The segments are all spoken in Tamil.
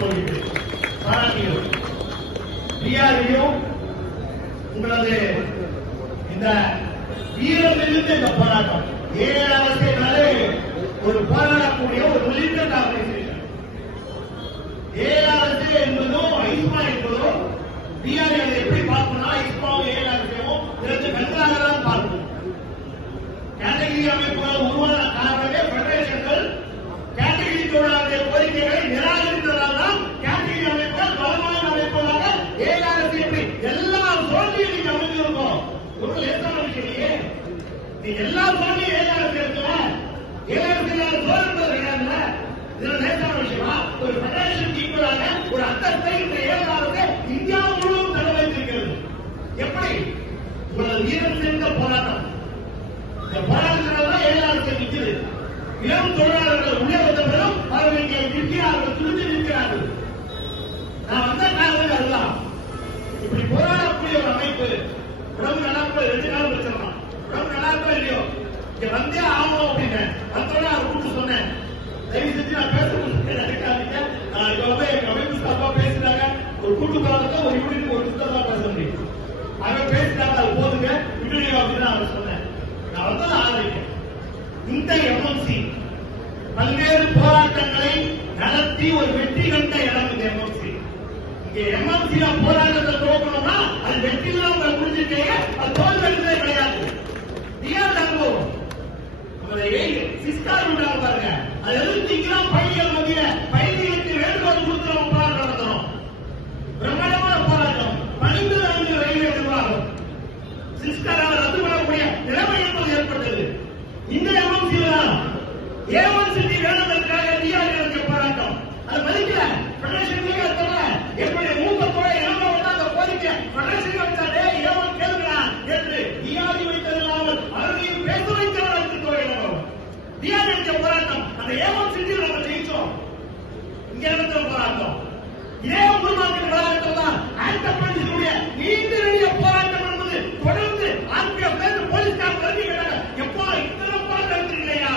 தெரிவித்துக் கொள்கிறேன். பாராட்டுகிறோம். டிஆர்பியும் உங்களது இந்த வீரம் மிகுந்த இந்த போராட்டம் ஏஆர்எஸ்ஏனாலே ஒரு போராடக்கூடிய ஒரு மிலிட்டன்ட் ஆர்கனைசேஷன். ஏஆர்எஸ்ஏ என்பதும் ஐஸ்மா என்பதும் டிஆர்ஏ எப்படி பார்க்கணும்னா ஐஸ்மாவும் ஏஆர்எஸ்ஏவும் இரண்டு கண்களாக தான் பார்க்கணும். கேட்டகிரி அமைப்புகள் உருவான காரணமே பெடரேஷன்கள் கேட்டகிரி தொழிலாளர்களுடைய கோரிக்கைகளை நிராகரித்ததால் தான் கேட்டகிரி அமைப்புகள் பலமான அமைப்புகளாக ஏஆர்எஸ்ஏ எப்படி எல்லா சோழனையும் நீங்க அமைந்திருக்கோம். ஒரு லேசான விஷயம் இல்லையே. நீ எல்லா சோழனையும் ஏஆர்எஸ்ஏ இருக்குல்ல, ஏஆர்எஸ்ஏ சோழன்பது கிடையாதுல்ல. இதெல்லாம் லேசான விஷயமா? ஒரு பெடரேஷன் ஈக்குவலாக ஒரு அந்தஸ்தை இந்த ஏஆர்எஸ்ஏ இந்தியா முழுவதும் தர வைத்திருக்கிறது. எப்படி? உங்களது வீரம் சேர்ந்த போராட்டம். இந்த போராட்டத்தினால்தான் ஏஆர்எஸ்ஏ நிற்கிறது. இளம் தொழிலாளர்கள் உள்ளே வந்த பிறகு அவர்கள் இங்கே நிற்கிறார்கள், துணிந்து நிற்கிறார்கள். நான் வந்த காரணம் அதுதான். இப்படி போராடக்கூடிய ஒரு அமைப்பு உடம்பு நல்லா இருப்ப 2 நாள் வச்சிடலாம். உடம்பு நல்லா இருப்பா இல்லையோ இங்க வந்தே ஆகணும் அப்படின்னு வந்தோட அவர் கூப்பிட்டு சொன்னேன். தயவு செஞ்சு நான் பேசுறேன் நினைக்காதீங்க. இப்ப வந்து எங்க அமைப்பு ஸ்டாஃபா பேசுறாங்க. ஒரு கூட்டு போராட்டத்தை ஒரு யூனிட் ஒரு புத்தகம் தான் பேச முடியும். அவங்க பேசிட்டாங்க, அது போதுங்க விட்டுடுங்க அப்படின்னு நான் சொன்னேன். நான் வந்து ஆதரிக்கிறேன். இந்த எம்எம்சி பல்வேறு போராட்டங்களை நடத்தி ஒரு வெற்றி கண்ட இடம் இந்த எம்எம்சி. இங்க எம்எம்சி போராட்டத்தை துவக்கணும்னா அது வெற்றி தான் முடிஞ்சிருக்கீங்க, அது தோல்வி அடைந்ததே கிடையாது. டிஆர் அனுபவம் சிஸ்கார் விட்டாங்க பாருங்க, அது எதிர்த்து பயணிகள் மத்தியில பயணிகளுக்கு வேண்டுகோள் கொடுத்து நம்ம போராட்டம் நடத்தணும். பிரம்மாண்டமான போராட்டம். 12 ஆண்டு ரயில்வே நிர்வாகம் சிஸ்காரால் ரத்து பண்ணக்கூடிய நிலைமை என்பது ஏற்பட்டது. இந்த எம்எம்சி தான் ஏ1 சிட்டி வேணுவதற்காக டிஆர்ஏ போராட்டம். அது மதிக்கல. பெடரேஷன் எப்படி மூத்த தோழை இளம்பவன் அந்த கோரிக்கை பெடரேஷன் வச்சாலே ஏ1 கேளுங்களா என்று டிஆர்ஏ வைத்ததில்லாமல் அவர்களையும் பேச வைத்தவர் தோழை இளம்பவன். டிஆர்ஏ போராட்டம் அந்த ஏ1 சிட்டியில் நம்ம ஜெயிச்சோம். இங்க நடந்த போராட்டம் இதே உருவாக்கிய போராட்டம் தான் ஆண்டர்பிரனர்ஷிப்புடைய நீண்ட நெடிய போராட்டம் என்பது தொடர்ந்து ஆர்பிஎஃப் போலீஸ்கார் வருகை கேட்டாங்க. எப்போ இத்தனை போராட்டம் எடுத்துருக்கீங்களா?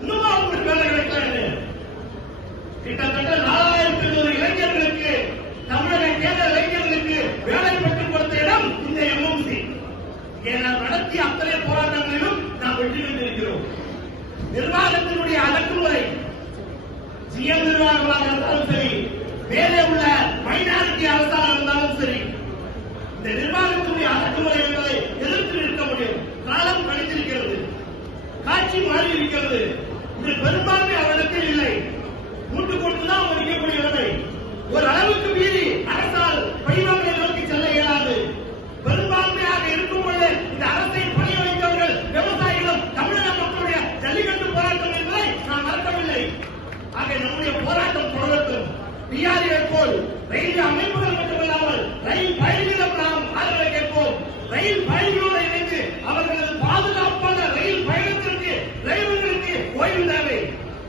இன்னும் அவங்களுக்கு வேலை கிடைக்காது. கிட்டத்தட்ட 4000 இளைஞர்களுக்கு தமிழக கேரள இளைஞர்களுக்கு வேலை பெற்றுக் கொடுத்த இடம் இந்த எம்எம்சி. நாம் நடத்திய அத்தனை போராட்டங்களிலும் நாம் வெற்றி பெற்றிருக்கிறோம். நிர்வாகத்தினுடைய அடக்குமுறை சிஎம் நிர்வாகமாக இருந்தாலும் சரி, மேலே உள்ள மைனாரிட்டி அரசாக இருந்தாலும் சரி, இந்த நிர்வாகத்தினுடைய அடக்குமுறை என்பதை எதிர்த்து நிற்க முடியும். காலம் கழித்திருக்கிறது, காட்சி மாறி இருக்கிறது. இது பெரும்பான்மை அவரிடத்தில் இல்லை. மூட்டுக் கொண்டுதான் அவர் இருக்கக்கூடிய நிலைமை. ஒரு அளவுக்கு மீறி அரசால் பழிவாங்கலை நோக்கி செல்ல இயலாது. பெரும்பான்மையாக இருக்கும் பொழுது இந்த அரசை பணிய வைத்தவர்கள் விவசாயிகளும் தமிழக மக்களுடைய ஜல்லிக்கட்டு போராட்டம் என்பதை நாம் மறக்கவில்லை. ஆக நம்முடைய போராட்டம் தொடரட்டும். டிஆர்ஏ போல் ரயில் அமைப்புகள் மட்டுமல்லாமல் ரயில் பயணிகளிடம் நாம் ஆதரவை கேட்போம். ரயில் பயணிகளோடு இணைந்து அவர்களது பாதுகாப்பான ரயில் பயணத்திற்கு டிரைவர்களுக்கு ஓய்வு தேவை.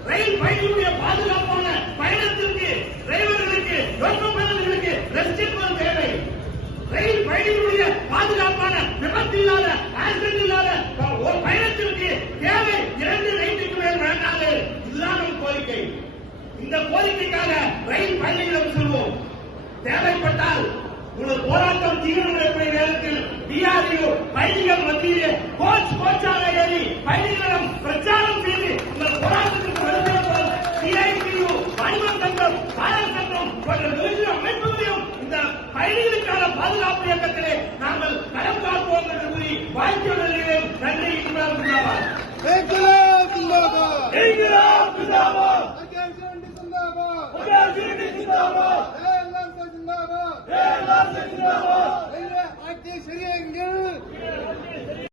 ரயில் பயணிகளுடைய பாதுகாப்பான பயணத்திற்கு டிரைவர்களுக்கு லோக்கோமோட்டிவ்களுக்கு ரெஸ்ட் என்பது தேவை. ரயில் பயணிகளுடைய பாதுகாப்பான விபத்து இல்லாத ஆக்சிடென்ட் இல்லாத ஒரு பயணத்திற்கு தேவை 2 நைட்டுக்கு மேல் வேண்டாது. இதுதான் நம் கோரிக்கை. இந்த கோரிக்கைக்காக ரயில் பயணிகளிடம் சொல்வோம். தேவைப்பட்டால் ஒரு போராட்டம் தீவிரமடைக்கூடிய நேரத்தில் டிஆர்ஏ பயணிகள் மத்தியிலே கோச்சாக ஏறி பயணிகளிடம் பிரச்சாரம் செய்து உங்கள் போராட்டத்திற்கு வருகிறோம். சிஐடியு வணிகம் சங்கம் பாரத் சங்கம் போன்ற வெவ்வேறு அமைப்புகளையும் இந்த பயணிகளுக்கான பாதுகாப்பு இயக்கத்திலே நாங்கள் களம் காப்போம் என்று கூறி வாழ்க்கை நன்றி.